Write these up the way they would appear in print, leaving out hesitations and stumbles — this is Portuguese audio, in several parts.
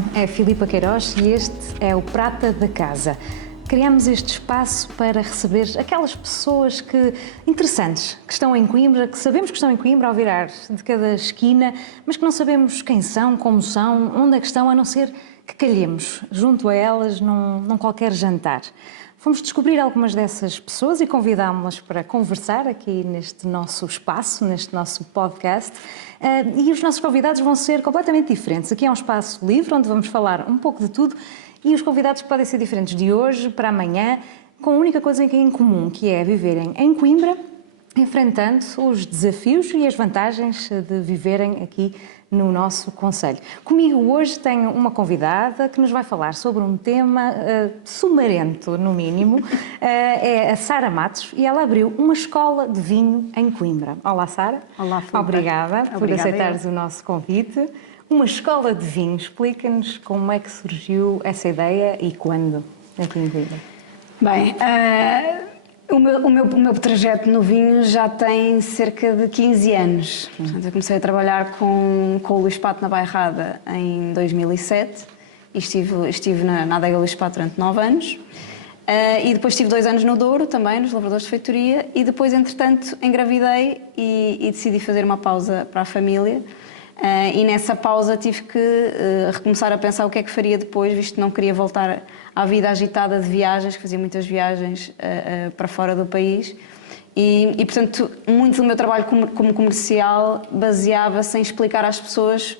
nome é Filipa Queiroz e este é o Prata da Casa. Criamos este espaço para receber aquelas pessoas interessantes que estão em Coimbra, que sabemos que estão em Coimbra ao virar de cada esquina, mas que não sabemos quem são, como são, onde é que estão, a não ser que calhemos junto a elas num qualquer jantar. Fomos descobrir algumas dessas pessoas e convidámos-las para conversar aqui neste nosso espaço, neste nosso podcast. E os nossos convidados vão ser completamente diferentes. Aqui é um espaço livre onde vamos falar um pouco de tudo e os convidados podem ser diferentes de hoje para amanhã, com a única coisa em comum, que é viverem em Coimbra, enfrentando os desafios e as vantagens de viverem aqui no nosso concelho. Comigo hoje tenho uma convidada que nos vai falar sobre um tema sumarento, no mínimo. É a Sara Matos e ela abriu uma escola de vinho em Coimbra. Olá, Sara. Olá, Filipe. Obrigada por aceitares o nosso convite. Uma escola de vinho. Explica-nos como é que surgiu essa ideia e quando aqui em Coimbra. Bem, o meu trajeto no vinho já tem cerca de 15 anos. Portanto, eu comecei a trabalhar com o Luís Pato na Bairrada em 2007 e estive na Adega Luís Pato durante 9 anos. E depois estive 2 anos no Douro, também, nos Lavradores de Feitoria, e depois, entretanto, engravidei e decidi fazer uma pausa para a família. E nessa pausa tive que recomeçar a pensar o que é que faria depois, visto que não queria voltar à vida agitada de viagens, que fazia muitas viagens para fora do país. E portanto, muito do meu trabalho como comercial baseava-se em explicar às pessoas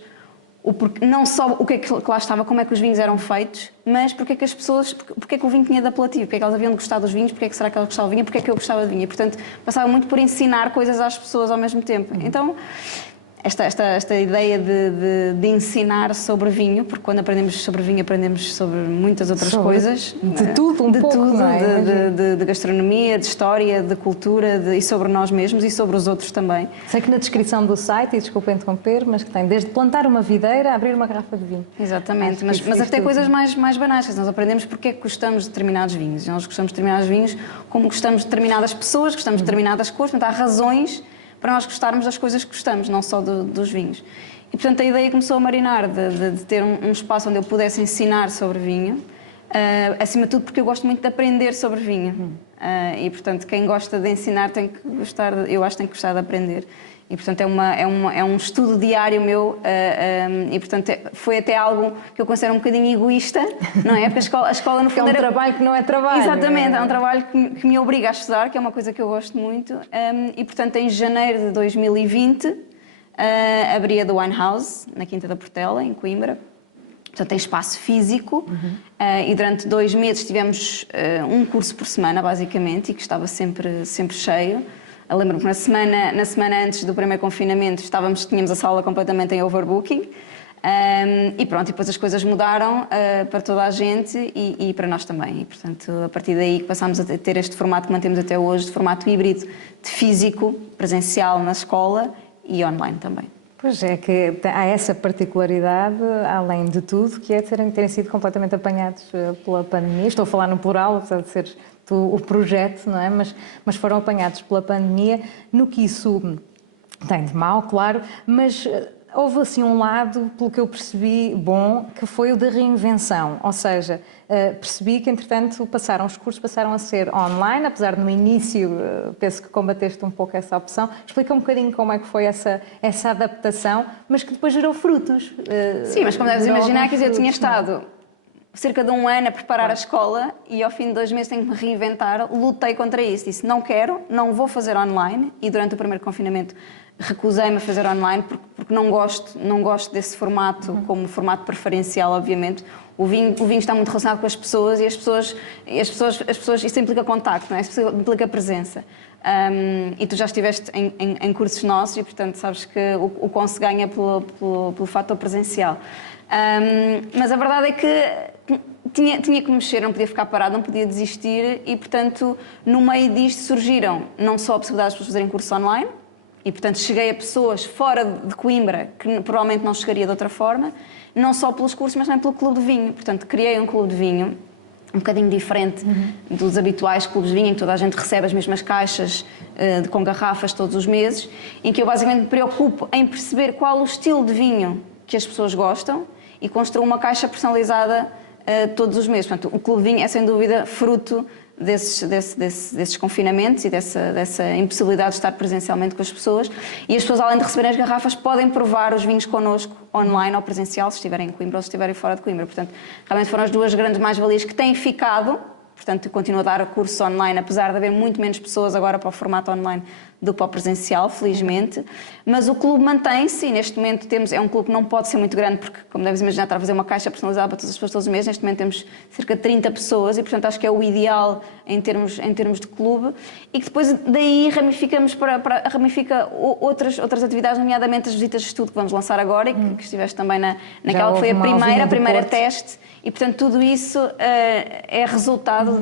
não só o que é que lá estava, como é que os vinhos eram feitos, mas porque é que o vinho tinha de apelativo, porque é que elas haviam de gostar dos vinhos, porque é que será que elas gostavam de vinho, porque é que eu gostava de vinho. E portanto, passava muito por ensinar coisas às pessoas ao mesmo tempo. Então, esta ideia de ensinar sobre vinho, porque quando aprendemos sobre vinho aprendemos sobre muitas outras coisas. De tudo, de gastronomia, de história, de cultura e sobre nós mesmos e sobre os outros também. Sei que na descrição do site, e desculpa interromper, mas que tem desde plantar uma videira a abrir uma garrafa de vinho. Exatamente, mas até coisas mais banais, que nós aprendemos porque é que gostamos de determinados vinhos. Nós gostamos de determinados vinhos como gostamos de determinadas pessoas, gostamos de determinadas cores, portanto há razões para nós gostarmos das coisas que gostamos, não só dos vinhos. E, portanto, a ideia começou a marinar de ter um espaço onde eu pudesse ensinar sobre vinho, acima de tudo porque eu gosto muito de aprender sobre vinho. E, portanto, quem gosta de ensinar tem que gostar, eu acho que tem que gostar de aprender. E, portanto, é um estudo diário meu e, portanto, foi até algo que eu considero um bocadinho egoísta, não é? Porque a escola no fundo é um trabalho que não é trabalho. Exatamente, é um trabalho que me obriga a estudar, que é uma coisa que eu gosto muito. E, portanto, em janeiro de 2020, abri a The Wine House, na Quinta da Portela, em Coimbra. Portanto, tem espaço físico e durante 2 meses tivemos um curso por semana, basicamente, e que estava sempre cheio. Eu lembro-me que na semana antes do primeiro confinamento tínhamos a sala completamente em overbooking e pronto, e depois as coisas mudaram para toda a gente e para nós também. E, portanto, a partir daí passámos a ter este formato que mantemos até hoje, de formato híbrido, de físico, presencial na escola e online também. Pois é, que há essa particularidade, além de tudo, que é terem sido completamente apanhados pela pandemia. Estou a falar no plural, apesar de ser o projeto, não é? Mas foram apanhados pela pandemia, no que isso tem de mal, claro, mas houve assim um lado, pelo que eu percebi, bom, que foi o da reinvenção, ou seja, percebi que entretanto os cursos passaram a ser online, apesar de no início penso que combateste um pouco essa opção. Explica um bocadinho como é que foi essa adaptação, mas que depois gerou frutos. Sim, mas como deves imaginar, quer dizer, eu tinha estado cerca de 1 ano a preparar a escola e ao fim de 2 meses tenho que me reinventar. Lutei contra isso, disse não quero, não vou fazer online e durante o primeiro confinamento recusei-me a fazer online porque não gosto desse formato como formato preferencial, obviamente. O vinho está muito relacionado com as pessoas e as pessoas isso implica contacto, não é? Isso implica presença. E tu já estiveste em cursos nossos e, portanto, sabes que o quão se ganha pelo fator presencial. Mas a verdade é que tinha que mexer, não podia ficar parado, não podia desistir e, portanto, no meio disto surgiram não só a possibilidade de pessoas fazerem curso online e, portanto, cheguei a pessoas fora de Coimbra que provavelmente não chegaria de outra forma, não só pelos cursos, mas também pelo clube de vinho. Portanto, criei um clube de vinho um bocadinho diferente dos habituais clubes de vinho, em que toda a gente recebe as mesmas caixas com garrafas todos os meses, em que eu basicamente me preocupo em perceber qual o estilo de vinho que as pessoas gostam e construo uma caixa personalizada todos os meses. Portanto, o Clube Vinho é sem dúvida fruto desses confinamentos e dessa impossibilidade de estar presencialmente com as pessoas, e as pessoas, além de receberem as garrafas, podem provar os vinhos connosco online ou presencial, se estiverem em Coimbra ou se estiverem fora de Coimbra. Portanto, realmente foram as duas grandes mais-valias que têm ficado. Portanto, eu continuo a dar cursos online, apesar de haver muito menos pessoas agora para o formato online do que para o presencial, felizmente. Mas o clube mantém-se e neste momento é um clube que não pode ser muito grande, porque, como deves imaginar, estar a fazer uma caixa personalizada para todas as pessoas todos os meses. Neste momento temos cerca de 30 pessoas e, portanto, acho que é o ideal em termos de clube. E que depois daí ramifica outras atividades, nomeadamente as visitas de estudo que vamos lançar agora e que estiveste também naquela que foi a primeira teste. E, portanto, tudo isso é resultado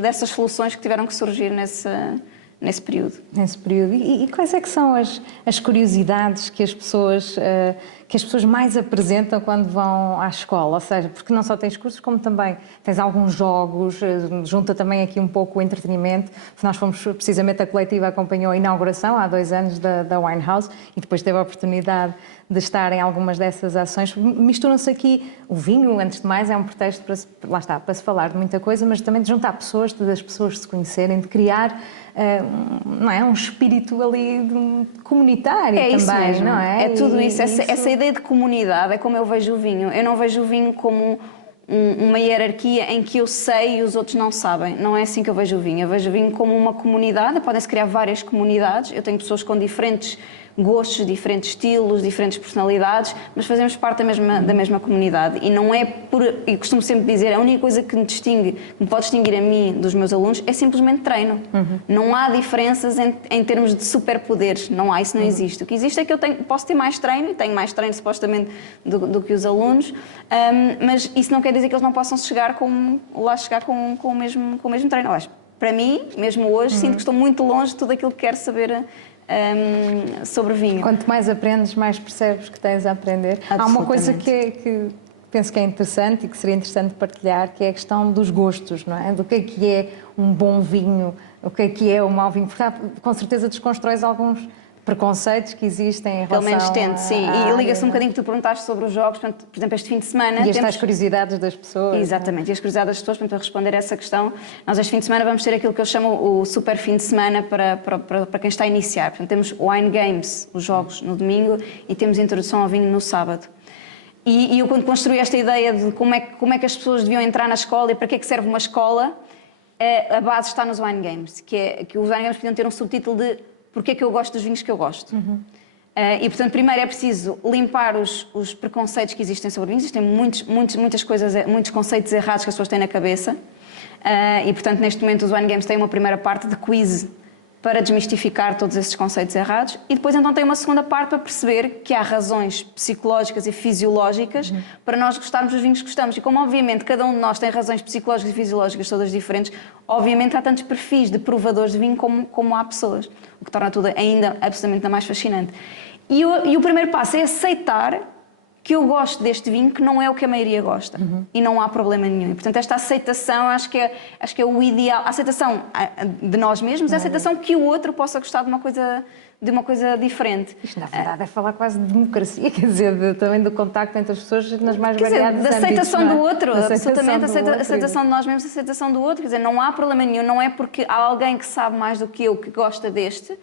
dessas soluções que tiveram que surgir nesse período. Nesse período. E quais é que são as curiosidades que as pessoas mais apresentam quando vão à escola? Ou seja, porque não só tens cursos, como também tens alguns jogos, junta também aqui um pouco o entretenimento. Nós fomos, precisamente, a coletiva acompanhou a inauguração há 2 anos da Wine House e depois teve a oportunidade de estar em algumas dessas ações. Misturam-se aqui o vinho, antes de mais, é um pretexto para se falar de muita coisa, mas também de juntar pessoas, das pessoas se conhecerem, de criar não é, um espírito ali comunitário também, isso mesmo. Não é? É tudo isso. Essa ideia de comunidade é como eu vejo o vinho. Eu não vejo o vinho como uma hierarquia em que eu sei e os outros não sabem. Não é assim que eu vejo o vinho. Eu vejo o vinho como uma comunidade. Podem-se criar várias comunidades. Eu tenho pessoas com diferentes gostos, diferentes estilos, diferentes personalidades, mas fazemos parte da mesma comunidade. E não é e costumo sempre dizer, a única coisa que me pode distinguir a mim dos meus alunos é simplesmente treino. Não há diferenças em termos de superpoderes. Não há, isso não existe. O que existe é que eu posso ter mais treino, e tenho mais treino supostamente do que os alunos, mas isso não quer dizer que eles não possam chegar com o mesmo treino. Aliás, para mim, mesmo hoje, sinto que estou muito longe de tudo aquilo que quero saber sobre vinho. Quanto mais aprendes, mais percebes que tens a aprender. Há uma coisa que penso que é interessante e que seria interessante partilhar, que é a questão dos gostos, não é? Do que é um bom vinho, o que é um mau vinho. Porque com certeza desconstróis alguns preconceitos que existem em relação... Pelo menos tento, sim. E liga-se um bocadinho que tu perguntaste sobre os jogos, portanto, por exemplo, este fim de semana... E as curiosidades das pessoas. Exatamente, e as curiosidades das pessoas, para responder a essa questão, nós este fim de semana vamos ter aquilo que eu chamo o super fim de semana para quem está a iniciar. Portanto, temos Wine Games, os jogos, no domingo, e temos a introdução ao vinho no sábado. E eu, quando construí esta ideia de como é que as pessoas deviam entrar na escola e para que é que serve uma escola, a base está nos Wine Games, que os Wine Games podiam ter um subtítulo de porque é que eu gosto dos vinhos que eu gosto. E, portanto, primeiro é preciso limpar os preconceitos que existem sobre vinhos. Existem muitas coisas, muitos conceitos errados que as pessoas têm na cabeça. E, portanto, neste momento os Wine Games têm uma primeira parte de quiz para desmistificar todos esses conceitos errados. E depois, então, tem uma segunda parte para perceber que há razões psicológicas e fisiológicas para nós gostarmos dos vinhos que gostamos. E como, obviamente, cada um de nós tem razões psicológicas e fisiológicas todas diferentes, obviamente há tantos perfis de provadores de vinho como há pessoas, o que torna tudo ainda absolutamente mais fascinante. E o primeiro passo é aceitar que eu gosto deste vinho, que não é o que a maioria gosta. E não há problema nenhum. E, portanto, esta aceitação acho que é o ideal. A aceitação de nós mesmos, a aceitação que o outro possa gostar de uma coisa diferente. Isto, na verdade, é falar quase de democracia, quer dizer, também do contacto entre as pessoas nas mais variadas âmbitos. Da aceitação do outro, absolutamente, a aceitação de nós mesmos, a aceitação do outro. Quer dizer, não há problema nenhum, não é porque há alguém que sabe mais do que eu, que gosta deste,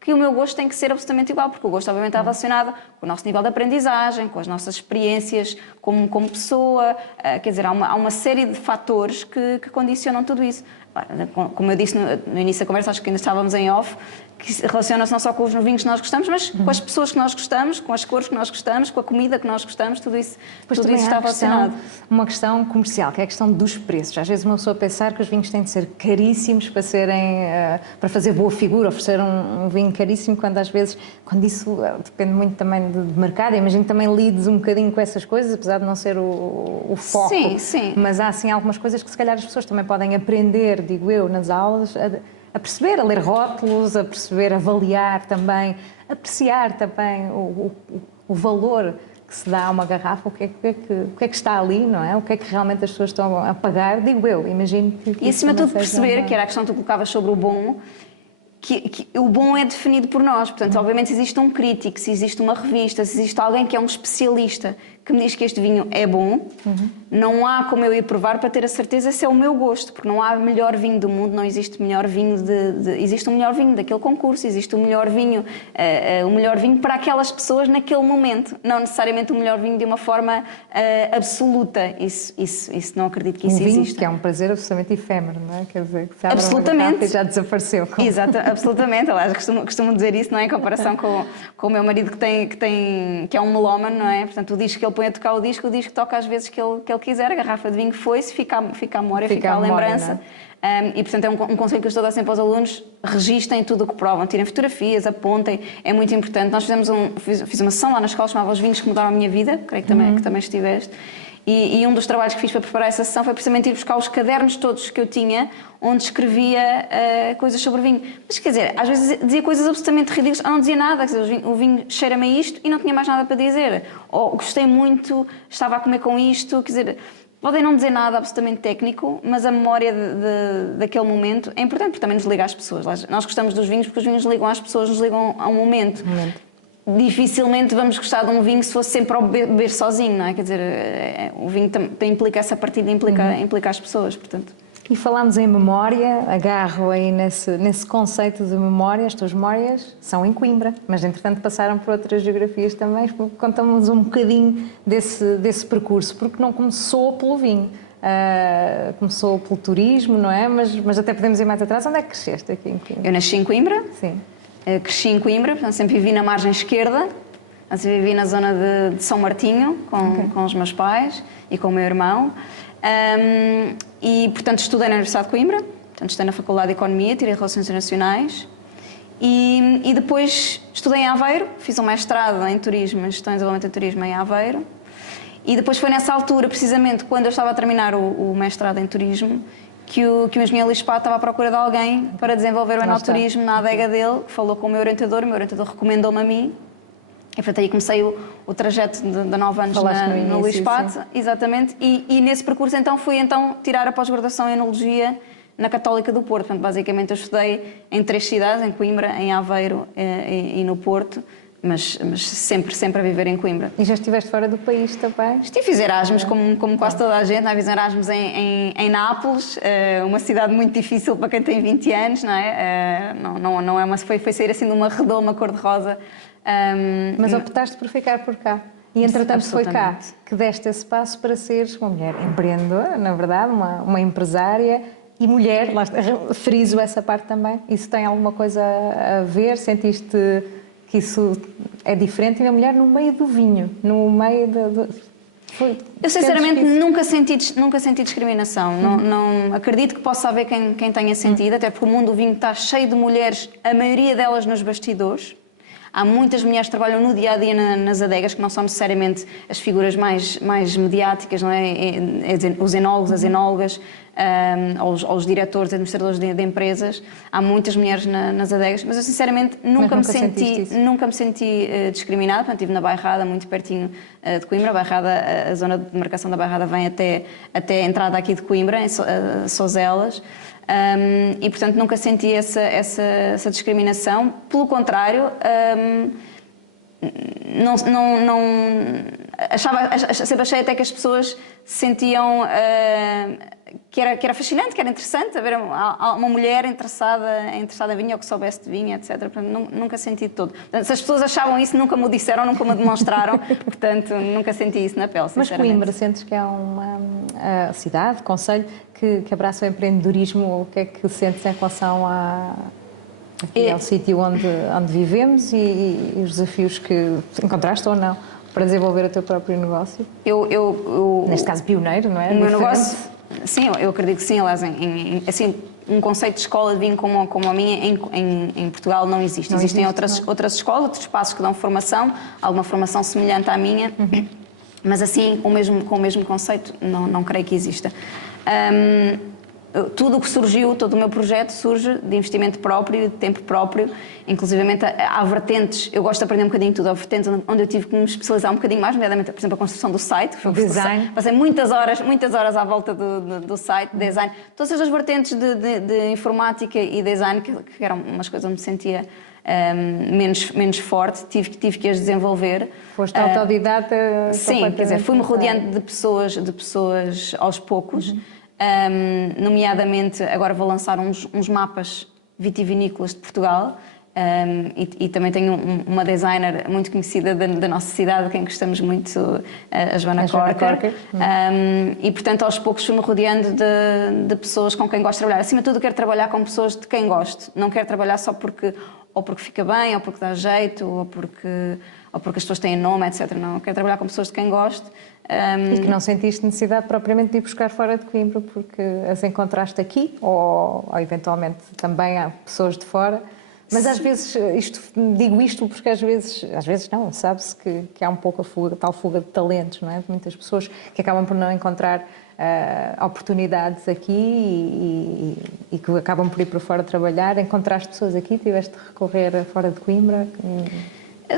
que o meu gosto tem que ser absolutamente igual, porque o gosto, obviamente, está relacionado com o nosso nível de aprendizagem, com as nossas experiências como pessoa. Quer dizer, há uma série de fatores que condicionam tudo isso. Como eu disse no início da conversa, acho que ainda estávamos em off, que relaciona-se não só com os vinhos que nós gostamos, mas com as pessoas que nós gostamos, com as cores que nós gostamos, com a comida que nós gostamos, tudo isso está relacionado. Uma questão comercial, que é a questão dos preços. Às vezes uma pessoa pensar que os vinhos têm de ser caríssimos para fazer boa figura, oferecer um vinho caríssimo, quando às vezes, quando isso depende muito também de mercado. Imagino que também lides um bocadinho com essas coisas, apesar de não ser o foco. Sim, sim. Mas há assim algumas coisas que se calhar as pessoas também podem aprender, digo eu, nas aulas, a perceber, a ler rótulos, a perceber, a avaliar também, apreciar também o valor que se dá a uma garrafa, o que é que está ali, não é? O que é que realmente as pessoas estão a pagar, digo eu, imagino que... E acima de tudo perceber, que era a questão que tu colocavas sobre o bom, que o bom é definido por nós. Portanto, obviamente, se existe um crítico, se existe uma revista, se existe alguém que é um especialista, que me diz que este vinho é bom, não há como eu ir provar para ter a certeza se é o meu gosto, porque não há melhor vinho do mundo, não existe melhor vinho existe um melhor vinho daquele concurso, existe o melhor vinho para aquelas pessoas naquele momento, não necessariamente o melhor vinho de uma forma absoluta. Isso não acredito que isso vinho, exista. que é um prazer absolutamente efêmero, não é? Quer dizer, que se abre absolutamente. E já desapareceu. Exato, absolutamente. Aliás, costumo dizer isso, não é? Em comparação com o meu marido que é um melómano, não é? Portanto, o disco que ele põe a tocar o disco toca às vezes que ele quiser, a garrafa de vinho foi-se, fica a memória, fica a lembrança. E portanto é um conselho que eu estou a dar sempre aos alunos: registem tudo o que provam, tirem fotografias, apontem, é muito importante. Nós fiz uma sessão lá na escola, chamava Os Vinhos que Mudaram a Minha Vida, creio que também estiveste. E um dos trabalhos que fiz para preparar essa sessão foi precisamente ir buscar os cadernos todos que eu tinha, onde escrevia coisas sobre o vinho. Mas quer dizer, às vezes dizia coisas absolutamente ridículas, ou não dizia nada, quer dizer, o vinho cheira-me a isto e não tinha mais nada para dizer. Ou gostei muito, estava a comer com isto, quer dizer, podem não dizer nada absolutamente técnico, mas a memória daquele momento é importante, porque também nos liga às pessoas. Nós gostamos dos vinhos porque os vinhos ligam às pessoas, nos ligam a um momento. Dificilmente vamos gostar de um vinho se fosse sempre ao beber sozinho, não é? Quer dizer, o vinho implica essa partida, implica as pessoas, portanto. E falámos em memória, agarro aí nesse conceito de memória. As tuas memórias são em Coimbra, mas entretanto passaram por outras geografias também. Conta-nos um bocadinho desse percurso, porque não começou pelo vinho, começou pelo turismo, não é? Mas até podemos ir mais atrás. Onde é que cresceste aqui em Coimbra? Eu nasci em Coimbra. Sim. Cresci em Coimbra, portanto, sempre vivi na margem esquerda, sempre vivi na zona de São Martinho, com os meus pais e com o meu irmão. E, portanto, estudei na Universidade de Coimbra, portanto, estudei na Faculdade de Economia, tirei Relações Internacionais. E depois estudei em Aveiro, fiz um mestrado em Turismo, Gestão e Desenvolvimento em Turismo em Aveiro. E depois foi nessa altura, precisamente, quando eu estava a terminar o mestrado em Turismo, que o engenheiro Luís Pato estava à procura de alguém para desenvolver o enoturismo na adega dele, falou com o meu orientador recomendou-me a mim. E portanto aí comecei o trajeto de 9 anos no Luís Pato, exatamente, e nesse percurso então fui tirar a pós-graduação em Enologia na Católica do Porto. Portanto, basicamente eu estudei em 3 cidades, em Coimbra, em Aveiro e no Porto, mas sempre a viver em Coimbra. E já estiveste fora do país também? Fiz Erasmus, como quase toda a gente, fiz Erasmus em Nápoles, uma cidade muito difícil para quem tem 20 anos, não é? Não é foi sair assim de uma redoma cor-de-rosa. Mas optaste por ficar por cá. E entretanto foi cá que deste esse passo para seres uma mulher empreendedora, na verdade, uma empresária e mulher, friso essa parte também. Isso tem alguma coisa a ver? Sentiste que isso é diferente? E a mulher no meio do vinho, no meio Eu sinceramente nunca senti discriminação. Não acredito que possa haver quem tenha sentido, até porque o mundo do vinho está cheio de mulheres, a maioria delas nos bastidores. Há muitas mulheres que trabalham no dia-a-dia nas adegas, que não são necessariamente as figuras mais mediáticas, não é? Os enólogos, as enólogas, ou os diretores, administradores de empresas. Há muitas mulheres nas adegas, mas eu sinceramente nunca me senti discriminada. Portanto, estive na Bairrada, muito pertinho de Coimbra. A zona de demarcação da Bairrada vem até a entrada aqui de Coimbra, em Sozelas. E portanto nunca senti essa discriminação. Pelo contrário, sempre achei até que as pessoas sentiam que era fascinante, que era interessante haver uma mulher interessada em vinho ou que soubesse de vinho, etc. Portanto, nunca senti de todo. Portanto, se as pessoas achavam isso, nunca me o disseram, nunca me demonstraram. Portanto, nunca senti isso na pele, sinceramente. Mas Coimbra, sentes que é uma cidade, concelho, que abraça o empreendedorismo? O que é que sentes em relação ao sítio onde vivemos e os desafios que encontraste ou não para desenvolver o teu próprio negócio? Neste caso, pioneiro, não é? O meu negócio, sim, eu acredito que sim. Aliás, assim, um conceito de escola de vinho como a minha em Portugal não existe. Existem outras escolas, outros espaços que dão formação, alguma formação semelhante à minha, mas assim, com o mesmo conceito, não creio que exista. tudo o que surgiu, todo o meu projeto surge de investimento próprio, de tempo próprio, inclusivamente há vertentes, eu gosto de aprender um bocadinho tudo, há vertentes onde eu tive que me especializar um bocadinho mais, nomeadamente, por exemplo, a construção do site, o design. Passei muitas horas à volta do site, design, todas as vertentes de informática e design, que eram umas coisas onde me sentia menos forte, tive que as desenvolver. Foste autodidata? Sim, quer dizer, fui-me rodeando de pessoas aos poucos. Nomeadamente, agora vou lançar uns mapas vitivinícolas de Portugal. E também tenho uma designer muito conhecida da nossa cidade, quem gostamos muito, a Joana Corker. E portanto, aos poucos fui-me rodeando de pessoas com quem gosto de trabalhar. Acima de tudo, quero trabalhar com pessoas de quem gosto. Não quero trabalhar só porque fica bem, ou porque dá jeito, ou porque as pessoas têm nome, etc. Não, quero trabalhar com pessoas de quem gosto. E que não sentiste necessidade propriamente de ir buscar fora de Coimbra, porque as encontraste aqui, ou eventualmente também há pessoas de fora. Mas às vezes, digo isto porque às vezes não, sabe-se que há um pouco tal fuga de talentos, não é? De muitas pessoas que acabam por não encontrar oportunidades aqui e que acabam por ir para fora trabalhar. Encontraste pessoas aqui, tiveste de recorrer fora de Coimbra?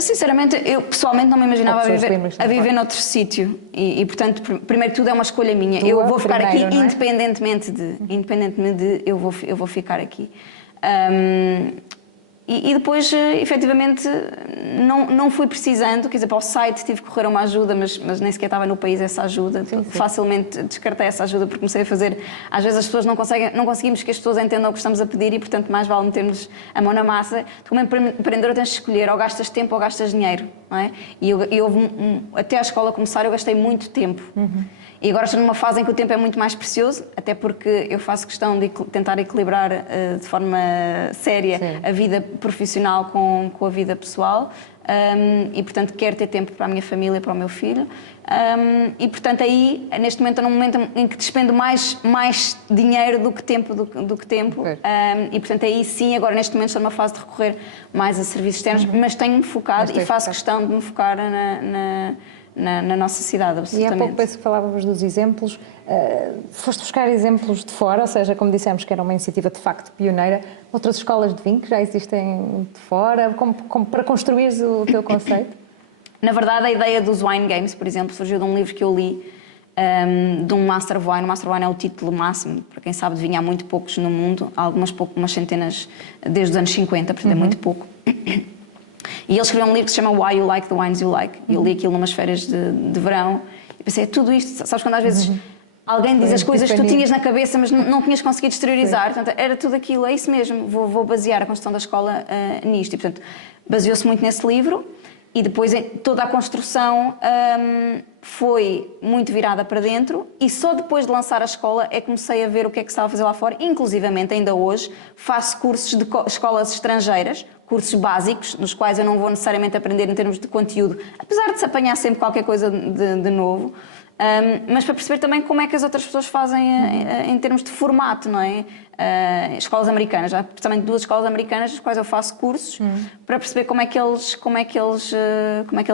Sinceramente, eu pessoalmente não me imaginava a viver noutro sítio e, portanto, primeiro de tudo é uma escolha minha. Eu vou ficar aqui independentemente de eu vou ficar aqui. E depois, efetivamente, não fui precisando, quer dizer, para o site tive que correr uma ajuda, mas nem sequer estava no país essa ajuda. Sim. Facilmente descartei essa ajuda porque comecei a fazer. Às vezes as pessoas não conseguimos que as pessoas entendam o que estamos a pedir e, portanto, mais vale metermos a mão na massa. Tu, como empreendedora, tens de escolher ou gastas tempo ou gastas dinheiro, não é? E até a escola começar, eu gastei muito tempo. E agora estou numa fase em que o tempo é muito mais precioso, até porque eu faço questão de tentar equilibrar de forma séria a vida profissional com a vida pessoal e, portanto, quero ter tempo para a minha família, para o meu filho. E, portanto, aí, neste momento, estou num momento em que despendo mais dinheiro do que tempo. E, portanto, aí sim, agora neste momento estou numa fase de recorrer mais a serviços externos, mas tenho-me focado e faço questão de me focar na nossa cidade, absolutamente. E há pouco penso que falávamos dos exemplos. Foste buscar exemplos de fora, ou seja, como dissemos que era uma iniciativa de facto pioneira, outras escolas de vinho que já existem de fora, para construires o teu conceito? Na verdade, a ideia dos Wine Games, por exemplo, surgiu de um livro que eu li, de um Master of Wine. O Master of Wine é o título máximo, para quem sabe de vinho há muito poucos no mundo, há umas centenas desde os anos 50, portanto é muito pouco. E ele escreveu um livro que se chama Why You Like the Wines You Like. Eu li aquilo numas férias de verão e pensei, é tudo isto. Sabes quando às vezes alguém diz as coisas que tu tinhas na cabeça, mas não tinhas conseguido exteriorizar. Portanto, era tudo aquilo, é isso mesmo. Vou basear a construção da escola nisto. E, portanto, baseou-se muito nesse livro e depois toda a construção foi muito virada para dentro e só depois de lançar a escola é que comecei a ver o que é que estava a fazer lá fora. Inclusivamente, ainda hoje, faço cursos de escolas estrangeiras, cursos básicos, nos quais eu não vou necessariamente aprender em termos de conteúdo, apesar de se apanhar sempre qualquer coisa de novo, mas para perceber também como é que as outras pessoas fazem em termos de formato, não é? Escolas americanas, há precisamente 2 escolas americanas das quais eu faço cursos para perceber como é que eles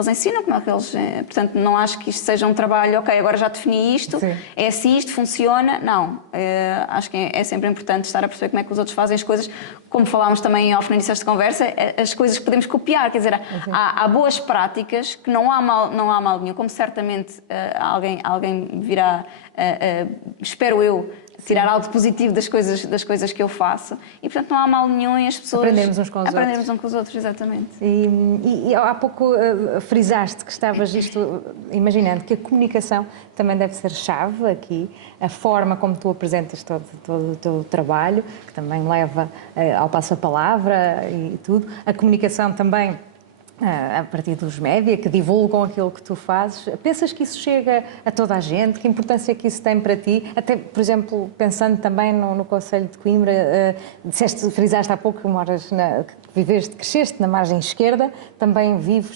ensinam, portanto não acho que isto seja um trabalho, ok, agora já defini isto, é assim, isto funciona, não, acho que é sempre importante estar a perceber como é que os outros fazem as coisas, como falámos também ao início desta conversa, as coisas que podemos copiar, quer dizer, há boas práticas que não há mal nenhum, como certamente alguém virá, espero eu, tirar algo de positivo das coisas que eu faço e, portanto, não há mal nenhum em as pessoas aprendermos uns com os outros, exatamente. E há pouco frisaste que estavas imaginando que a comunicação também deve ser chave aqui, a forma como tu apresentas todo o teu trabalho, que também leva ao passo-a-palavra e tudo, a comunicação também a partir dos média, que divulgam aquilo que tu fazes. Pensas que isso chega a toda a gente? Que importância que isso tem para ti? Até, por exemplo, pensando também no Concelho de Coimbra, frisaste há pouco que cresceste na margem esquerda, também vivo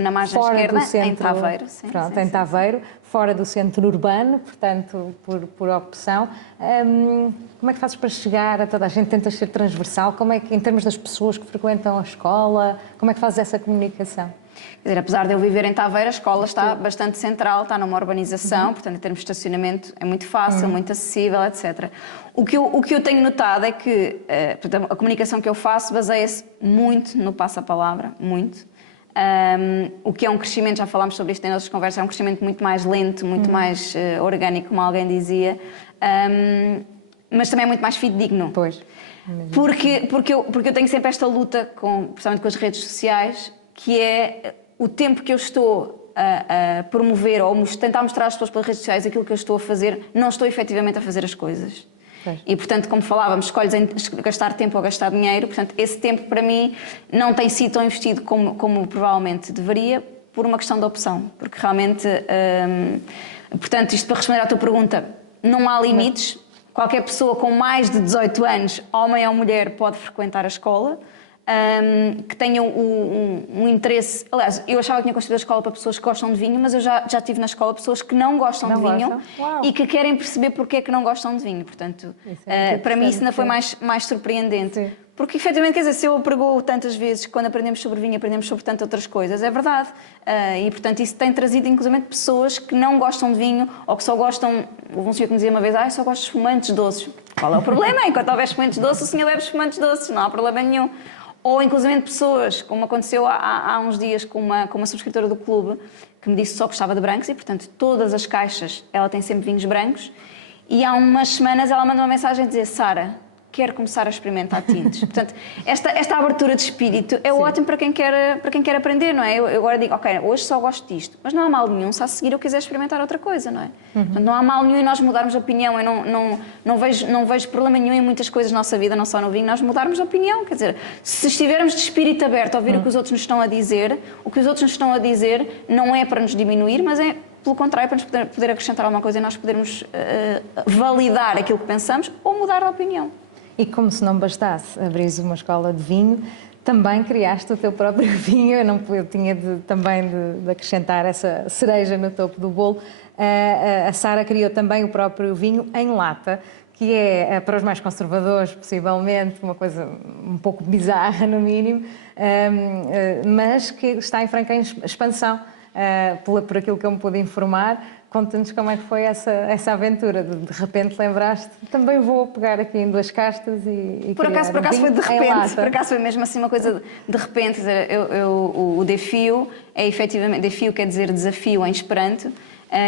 na margem esquerda, centro, em Taveiro. Sim, pronto, em Taveiro, fora do centro urbano, portanto, por opção. Como é que fazes para chegar a toda a gente? Tentas ser transversal? Como é que, em termos das pessoas que frequentam a escola, como é que fazes essa comunicação? Quer dizer, apesar de eu viver em Taveira, a escola está bastante central, está numa urbanização, portanto, em termos de estacionamento é muito fácil, muito acessível, etc. O que eu tenho notado é que portanto, a comunicação que eu faço baseia-se muito no passa-palavra, muito. O que é um crescimento, já falámos sobre isto em nossas conversas, é um crescimento muito mais lento, muito mais orgânico, como alguém dizia, mas também é muito mais fidedigno. Pois. Porque eu tenho sempre esta luta, principalmente com as redes sociais, que é o tempo que eu estou a promover ou tentar mostrar às pessoas pelas redes sociais aquilo que eu estou a fazer, não estou efetivamente a fazer as coisas. Pois. E, portanto, como falávamos, escolhes em gastar tempo ou gastar dinheiro, portanto, esse tempo para mim não tem sido tão investido como provavelmente deveria, por uma questão de opção. Porque realmente, portanto, isto para responder à tua pergunta, não há limites. Qualquer pessoa com mais de 18 anos, homem ou mulher, pode frequentar a escola. Que tenham um interesse. Aliás, eu achava que tinha construído a escola para pessoas que gostam de vinho, mas eu já tive na escola pessoas que não gostam de vinho e que querem perceber porque é que não gostam de vinho. Portanto, para mim isso ainda foi mais surpreendente. Sim. Porque efetivamente, quer dizer, se eu pergunto tantas vezes que quando aprendemos sobre vinho aprendemos sobre tantas outras coisas, é verdade. E portanto isso tem trazido inclusive pessoas que não gostam de vinho ou que só gostam. Houve um senhor que me dizia uma vez: só gosto de espumantes doces. Qual é o problema? Enquanto houver espumantes doces, o senhor bebe espumantes doces, não há problema nenhum. Ou, inclusive, pessoas, como aconteceu há uns dias com uma subscritora do clube, que me disse que só gostava de brancos e, portanto, todas as caixas ela tem sempre vinhos brancos. E há umas semanas ela mandou uma mensagem a dizer: Sara, quero começar a experimentar tintos. Portanto, esta abertura de espírito é ótimo para quem quer aprender, não é? Eu agora digo: ok, hoje só gosto disto, mas não há mal nenhum se a seguir eu quiser experimentar outra coisa, não é? Portanto, não há mal nenhum em nós mudarmos de opinião. Eu não vejo problema nenhum em muitas coisas da nossa vida, não só no vinho, nós mudarmos de opinião. Quer dizer, se estivermos de espírito aberto a ouvir o que os outros nos estão a dizer, o que os outros nos estão a dizer não é para nos diminuir, mas é pelo contrário, para nos poder acrescentar alguma coisa e nós podermos validar aquilo que pensamos ou mudar de opinião. E como se não bastasse abrir uma escola de vinho, também criaste o teu próprio vinho. Eu tinha também de acrescentar essa cereja no topo do bolo. A Sara criou também o próprio vinho em lata, que é, para os mais conservadores, possivelmente, uma coisa um pouco bizarra, no mínimo, mas que está em franca expansão, por aquilo que eu me pude informar. Conta-nos como é que foi essa aventura, de repente lembraste, também vou pegar aqui em 2 castas e por acaso foi de repente, por acaso foi mesmo assim uma coisa de repente. O Defio é efetivamente, Defio quer dizer desafio em Esperanto,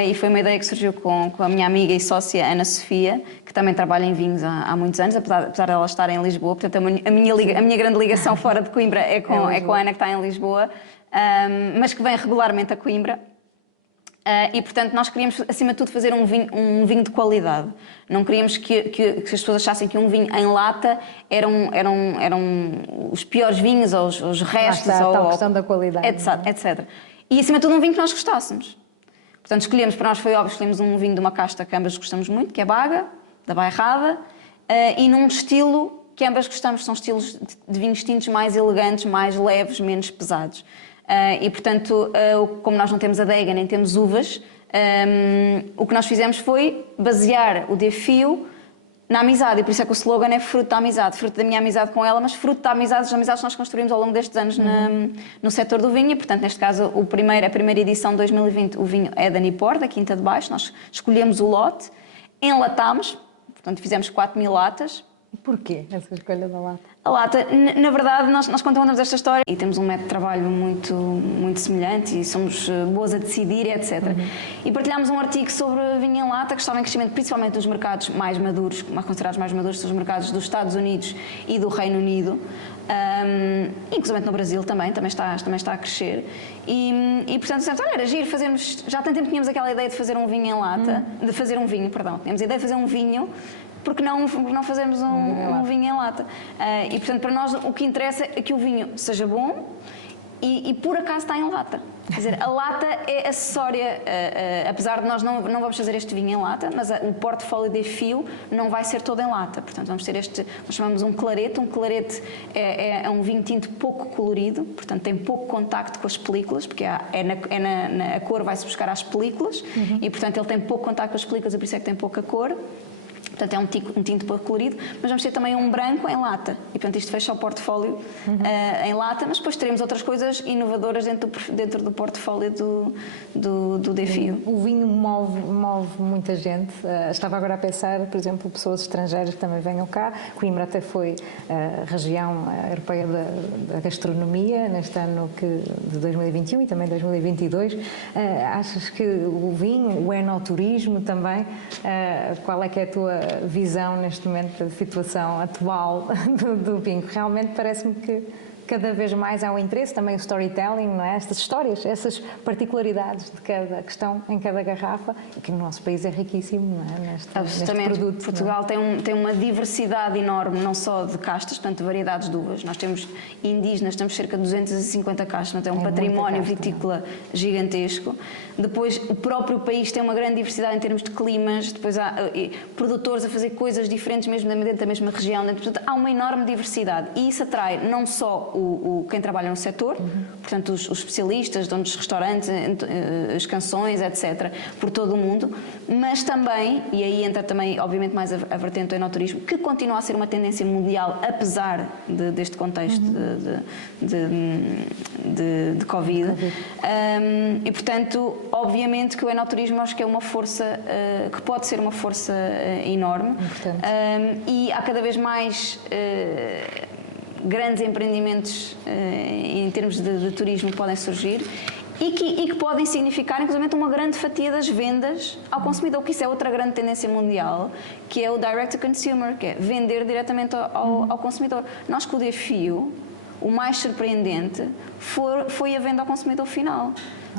e foi uma ideia que surgiu com a minha amiga e sócia Ana Sofia, que também trabalha em vinhos há muitos anos, apesar de ela estar em Lisboa. Portanto, a minha grande ligação fora de Coimbra é com a Ana, que está em Lisboa, mas que vem regularmente a Coimbra. E, portanto, nós queríamos, acima de tudo, fazer um vinho de qualidade. Não queríamos que as pessoas achassem que um vinho em lata eram os piores vinhos, ou os restos. A tal questão da qualidade. Etc. E, acima de tudo, um vinho que nós gostássemos. Portanto, escolhemos, para nós foi óbvio, escolhemos um vinho de uma casta que ambas gostamos muito, que é Baga, da Bairrada, e num estilo que ambas gostamos. São estilos de vinhos tintos mais elegantes, mais leves, menos pesados. E, portanto, como nós não temos adega nem temos uvas, o que nós fizemos foi basear o Defio na amizade. E por isso é que o slogan é fruto da amizade. Fruto da minha amizade com ela, mas fruto das amizades que nós construímos ao longo destes anos no setor do vinho. E, portanto, neste caso, a primeira edição de 2020, o vinho é da Nipor, da Quinta de Baixo. Nós escolhemos o lote, enlatámos, portanto, fizemos 4.000 latas. E porquê essa escolha da lata? A lata, na verdade, nós contamos esta história e temos um método de trabalho muito semelhante e somos boas a decidir, etc. E partilhámos um artigo sobre vinho em lata que estava em crescimento principalmente nos mercados mais maduros, considerados mais maduros, são os mercados dos Estados Unidos e do Reino Unido. Inclusive no Brasil também está a crescer. E portanto, dissemos, olha, era giro fazermos... Já há tanto tempo tínhamos aquela ideia de fazer um vinho em lata, tínhamos a ideia de fazer um vinho, porque não fazemos um vinho em lata. E, portanto, para nós o que interessa é que o vinho seja bom e por acaso está em lata. Quer dizer, a lata é acessória, apesar de nós não vamos fazer este vinho em lata, mas o portfólio de Defio não vai ser todo em lata. Portanto, vamos ter nós chamamos um clarete. Um clarete é um vinho tinto pouco colorido, portanto, tem pouco contacto com as películas, porque a cor vai-se buscar às películas, e, portanto, ele tem pouco contacto com as películas e por isso é que tem pouca cor. Portanto, é um tinto pouco colorido, mas vamos ter também um branco em lata. E, portanto, isto fecha o portfólio em lata, mas depois teremos outras coisas inovadoras dentro do portfólio do Defio. O vinho move muita gente. Estava agora a pensar, por exemplo, pessoas estrangeiras que também venham cá. Coimbra até foi a região europeia da gastronomia neste ano de 2021 e também 2022. Achas que o vinho, o enoturismo também, qual é que é a tua visão neste momento da situação atual do vinho? Realmente parece-me que cada vez mais há um interesse, também o storytelling, não é? Estas histórias, essas particularidades de cada questão em cada garrafa, e que no nosso país é riquíssimo, não é? Neste produto. Portugal tem uma diversidade enorme, não só de castas, portanto, variedades de uvas. Nós temos indígenas, temos cerca de 250 castas, tem um património vitícola gigantesco. Depois, o próprio país tem uma grande diversidade em termos de climas, depois há produtores a fazer coisas diferentes mesmo dentro da mesma região. Portanto, há uma enorme diversidade e isso atrai não só quem trabalha no setor, portanto os especialistas, donos de restaurantes, as canções, etc., por todo o mundo, mas também, e aí entra também obviamente mais a vertente do enoturismo, que continua a ser uma tendência mundial, apesar deste contexto de Covid. E portanto, obviamente que o enoturismo acho que é uma força, que pode ser uma força enorme, e há cada vez mais grandes empreendimentos em termos de turismo que podem surgir e que podem significar, inclusive, uma grande fatia das vendas ao consumidor, que isso é outra grande tendência mundial, que é o direct to consumer, que é vender diretamente ao consumidor. Nós, com o Defio, o mais surpreendente foi a venda ao consumidor final.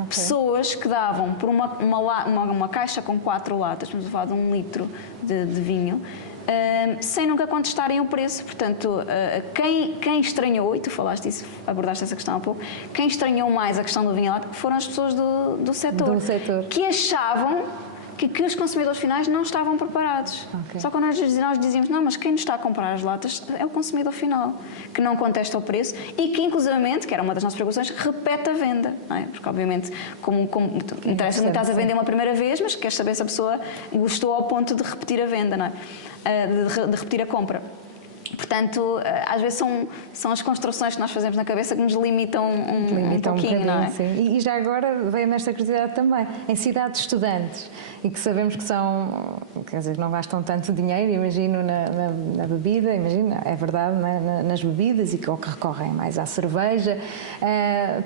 Pessoas que davam por uma caixa com 4 latas, estamos a falar de 1 litro de vinho, sem nunca contestarem o preço. Portanto, quem estranhou, e tu falaste isso, abordaste essa questão há pouco, quem estranhou mais a questão do vinho lata foram as pessoas do setor, que achavam que os consumidores finais não estavam preparados. Só que nós dizíamos, não, mas quem nos está a comprar as latas é o consumidor final, que não contesta o preço e que, inclusivamente, que era uma das nossas preocupações, repete a venda. Não é? Porque, obviamente, como interessa muito, estás a vender uma primeira vez, mas queres saber se a pessoa gostou ao ponto de repetir a venda, não é? De repetir a compra. Portanto, às vezes são as construções que nós fazemos na cabeça que nos limitam um pouquinho, não é? Sim. E já agora veio-me esta curiosidade também. Em cidades de estudantes, e que sabemos que são, quer dizer, não gastam tanto dinheiro, imagino, na bebida, imagino, é verdade, nas bebidas, e que recorrem mais à cerveja.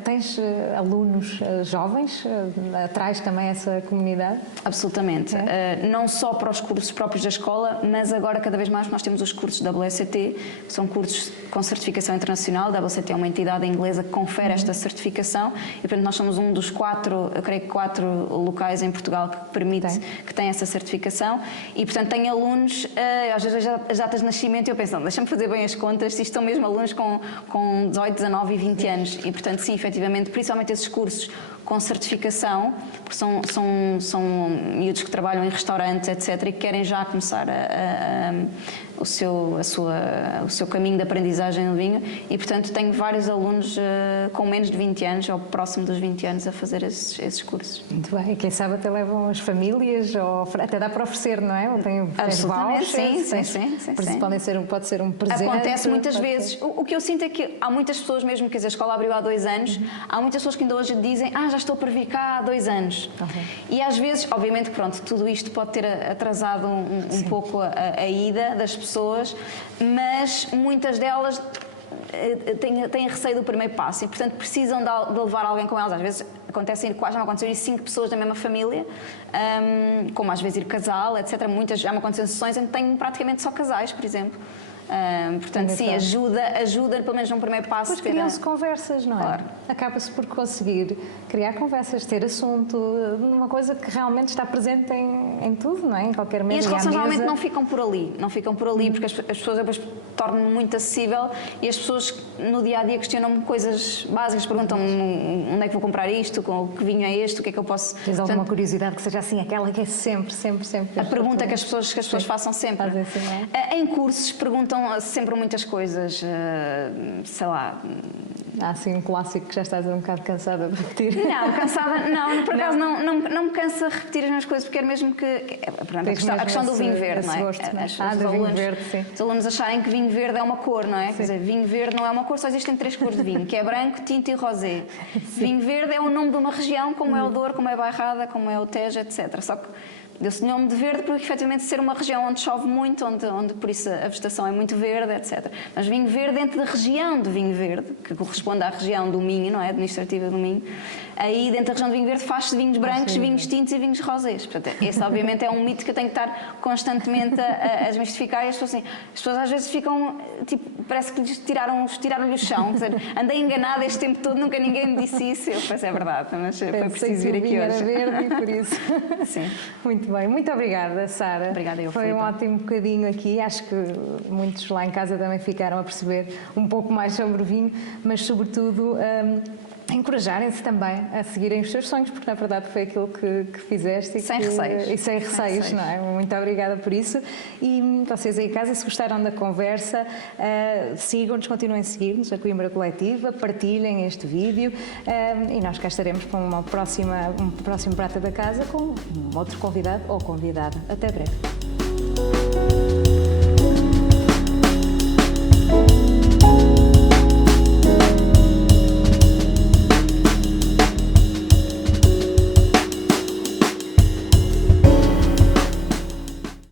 Tens alunos jovens? Traz também essa comunidade? Absolutamente. Não só para os cursos próprios da escola, mas agora cada vez mais nós temos os cursos da WSET, que são cursos com certificação internacional. A WSET é uma entidade inglesa que confere esta certificação e, portanto, nós somos um dos 4 locais em Portugal que permite, que tem essa certificação e, portanto, tem alunos, às vezes as datas de nascimento e eu penso, deixa-me fazer bem as contas, se estão mesmo alunos com 18, 19 e 20 anos e, portanto, sim, efetivamente, principalmente esses cursos com certificação, porque são miúdos que trabalham em restaurantes, etc., e que querem já começar o seu caminho de aprendizagem no vinho e, portanto, tenho vários alunos com menos de 20 anos ou próximo dos 20 anos a fazer esses cursos. Muito bem, quem sabe até levam as famílias, ou até dá para oferecer, não é? Absolutamente, sim. Pode ser um presente. Acontece muitas vezes. O que eu sinto é que há muitas pessoas, mesmo que a escola abriu há 2 anos, há muitas pessoas que ainda hoje dizem, já estou para vir cá há 2 anos. E às vezes, obviamente, pronto, tudo isto pode ter atrasado um pouco a ida das pessoas, mas muitas delas têm receio do primeiro passo e, portanto, precisam de levar alguém com elas. Às vezes já me aconteceu ir 5 pessoas da mesma família, como às vezes ir casal, etc. Muitas já me aconteceram sessões em que tenho praticamente só casais, por exemplo. Portanto, sim, ajuda pelo menos num primeiro passo. Depois criam-se conversas, não é? Claro. Acaba-se por conseguir criar conversas, ter assunto, uma coisa que realmente está presente em tudo, não é? Em qualquer mesa. E as relações normalmente não ficam por ali, porque as pessoas depois tornam muito acessível e as pessoas no dia-a-dia questionam-me coisas básicas, perguntam-me onde é que vou comprar isto, que vinho é este, o que é que eu posso... Tens alguma curiosidade que seja assim, aquela que é sempre... A pergunta que as pessoas façam sempre. Assim, não é? Em cursos perguntam mudam sempre muitas coisas, sei lá. Há assim um clássico que já estás um bocado cansada de repetir. Não, cansada, não, por acaso não me cansa repetir as mesmas coisas, porque é mesmo que. A questão do vinho verde, não é? Gosto, não é? Do vinho verde, sim. Os alunos acharem que vinho verde é uma cor, não é? Quer dizer, vinho verde não é uma cor, só existem 3 cores de vinho, que é branco, tinto e rosé. Vinho verde é o nome de uma região, como é o Douro, como é a Bairrada, como é o Tejo, etc. Só que deu-se o nome de verde porque, efetivamente, ser uma região onde chove muito, onde por isso a vegetação é muito verde, etc. Mas vinho verde dentro da região de vinho verde, que corresponde à região do Minho, não é? Administrativa do Minho, aí dentro da região do vinho verde faz-se vinhos brancos, vinhos tintos e vinhos rosés. Portanto, esse obviamente é um mito que eu tenho que estar constantemente a desmistificar, e as pessoas às vezes ficam, tipo, parece que lhes tiraram-lhe o chão. Quer dizer, andei enganada este tempo todo, nunca ninguém me disse isso. Eu pensei, é verdade, mas foi preciso vir aqui hoje. Era verde e por isso. Sim. Muito bem, muito obrigada, Sara. Obrigada, eu. Foi um ótimo bocadinho aqui. Acho que muitos lá em casa também ficaram a perceber um pouco mais sobre o vinho, mas sobretudo encorajarem-se também a seguirem os seus sonhos, porque na verdade foi aquilo que fizeste. Sem receios. E sem receios, não é? Muito obrigada por isso. E vocês aí em casa, se gostaram da conversa, sigam-nos, continuem a seguir-nos, a Coimbra Coletiva, partilhem este vídeo e nós cá estaremos com um próximo Prata da Casa com um outro convidado ou convidada. Até breve.